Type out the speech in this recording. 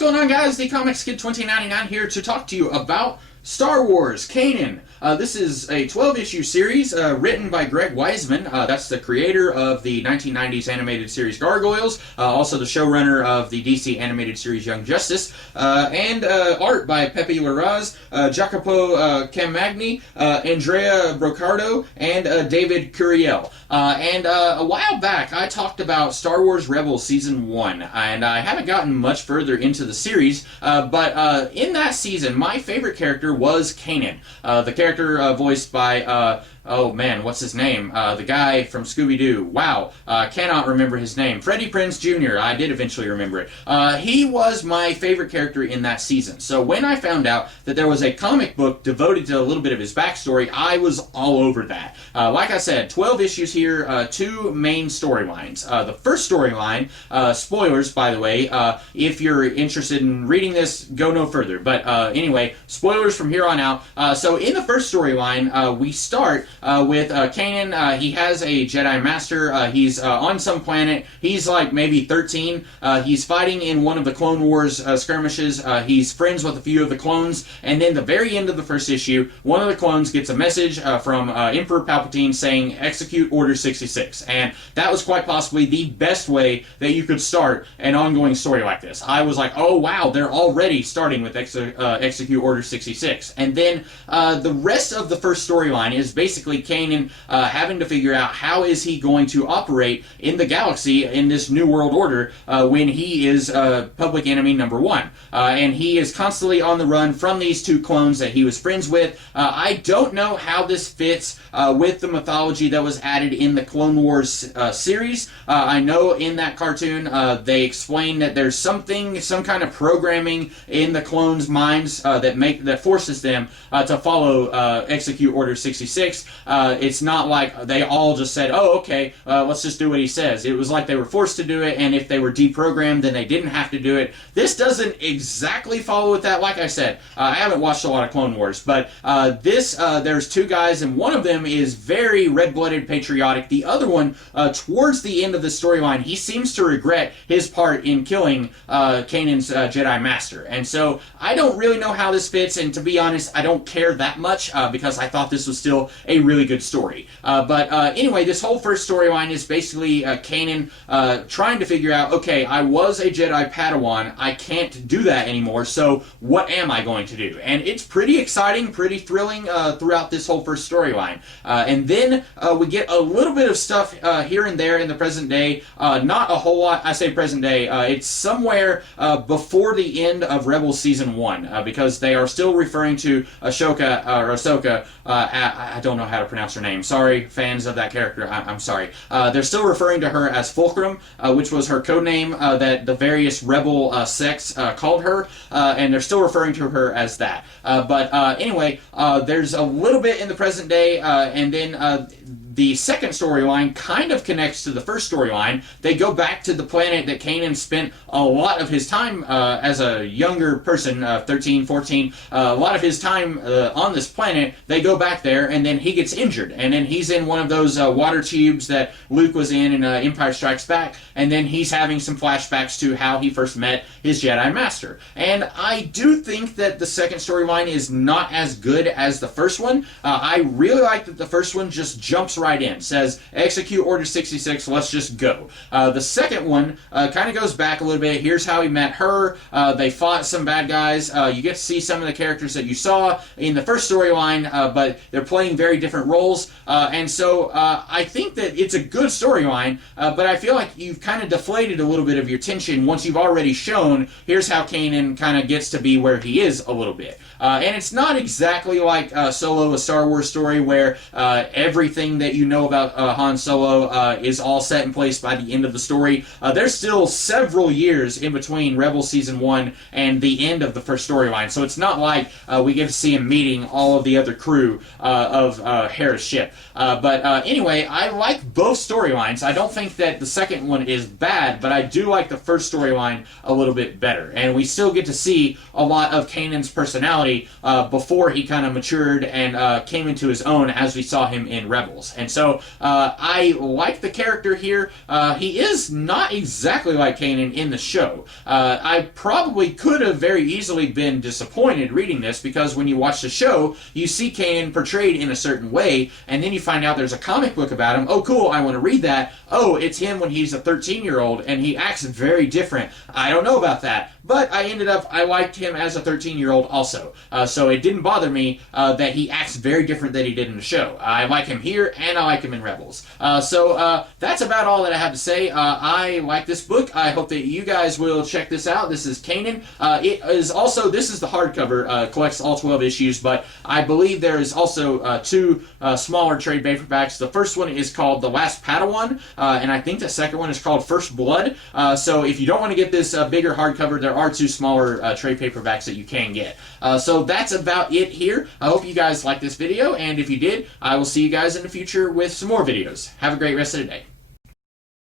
What's going on, guys? The Comics Kid 2099 here to talk to you about Star Wars Kanan. This is a 12-issue series written by Greg Weisman. That's the creator of the 1990s animated series Gargoyles, also the showrunner of the DC animated series Young Justice, and art by Pepe Larraz, Jacopo Cammagni, Andrea Brocardo, and David Curiel. And a while back, I talked about Star Wars Rebels Season 1, and I haven't gotten much further into the series, but in that season, my favorite character was Kanan, the character voiced by, oh man, what's his name? The guy from Scooby-Doo. Wow, cannot remember his name. Freddie Prinze Jr. I did eventually remember it. He was my favorite character in that season. So when I found out that there was a comic book devoted to a little bit of his backstory, I was all over that. Like I said, 12 issues here, two main storylines. The first storyline, spoilers by the way, if you're interested in reading this, go no further. But anyway, spoilers from here on out. So in the first storyline, we start with Kanan. He has a Jedi Master. He's on some planet. He's like maybe 13. He's fighting in one of the Clone Wars skirmishes. He's friends with a few of the clones. And then the very end of the first issue, one of the clones gets a message from Emperor Palpatine saying, "Execute Order 66." And that was quite possibly the best way that you could start an ongoing story like this. I was like, oh wow, they're already starting with Execute Order 66. And then the rest of the first storyline is basically Kanan having to figure out how is he going to operate in the galaxy in this new world order when he is public enemy number one. And he is constantly on the run from these two clones that he was friends with. I don't know how this fits with the mythology that was added in the Clone Wars series. I know in that cartoon they explain that there's some kind of programming in the clones' minds that forces them to follow Execute Order 66. It's not like they all just said, oh, okay, let's just do what he says. It was like they were forced to do it, and if they were deprogrammed, then they didn't have to do it. This doesn't exactly follow with that. Like I said, I haven't watched a lot of Clone Wars, but there's two guys, and one of them is very red-blooded patriotic. The other one, towards the end of the storyline, he seems to regret his part in killing Kanan's Jedi Master. And so I don't really know how this fits, and to be honest, I don't care that much because I thought this was still a really good story. But anyway, this whole first storyline is basically Kanan trying to figure out, okay, I was a Jedi Padawan, I can't do that anymore, so what am I going to do? And it's pretty exciting, pretty thrilling throughout this whole first storyline. And then we get a little bit of stuff here and there in the present day, not a whole lot. I say present day, it's somewhere before the end of Rebels Season 1, because they are still referring to Ahsoka, I don't know how to pronounce her name. Sorry, fans of that character, I'm sorry. They're still referring to her as Fulcrum, which was her codename that the various rebel sects called her, and they're still referring to her as that. But anyway, there's a little bit in the present day, and then the second storyline kind of connects to the first storyline. They go back to the planet that Kanan spent a lot of his time as a younger person, 13, 14, a lot of his time on this planet. They go back there, and then he gets injured, and then he's in one of those water tubes that Luke was in Empire Strikes Back, and then he's having some flashbacks to how he first met his Jedi Master. And I do think that the second storyline is not as good as the first one. I really like that the first one just jumps right in, says Execute Order 66, let's just go. The second one kind of goes back a little bit. Here's how he met her. They fought some bad guys. You get to see some of the characters that you saw in the first storyline, but they're playing very different roles. And so I think that it's a good storyline, but I feel like you've kind of deflated a little bit of your tension once you've already shown here's how Kanan kind of gets to be where he is a little bit. And it's not exactly like Solo, a Star Wars story, where everything that you know about Han Solo is all set in place by the end of the story. There's still several years in between Rebels Season 1 and the end of the first storyline, so it's not like we get to see him meeting all of the other crew of Hera's ship. But anyway, I like both storylines. I don't think that the second one is bad, but I do like the first storyline a little bit better. And we still get to see a lot of Kanan's personality before he kind of matured and came into his own as we saw him in Rebels. And so I like the character here. He is not exactly like Kanan in the show. I probably could have very easily been disappointed reading this, because when you watch the show, you see Kanan portrayed in a certain way, and then you find out there's a comic book about him. Oh, cool, I want to read that. Oh, it's him when he's a 13-year-old, and he acts very different. I don't know about that. But I liked him as a 13-year-old also. So it didn't bother me that he acts very different than he did in the show. I like him here, and I like him in Rebels. So that's about all that I have to say. I like this book. I hope that you guys will check this out. This is Kanan. This is the hardcover, collects all 12 issues, but I believe there is also two smaller trade paperbacks. The first one is called The Last Padawan, and I think the second one is called First Blood. So if you don't want to get this bigger hardcover, there are two smaller trade paperbacks that you can get. So that's about it here. I hope you guys liked this video, and if you did, I will see you guys in the future with some more videos. Have a great rest of the day.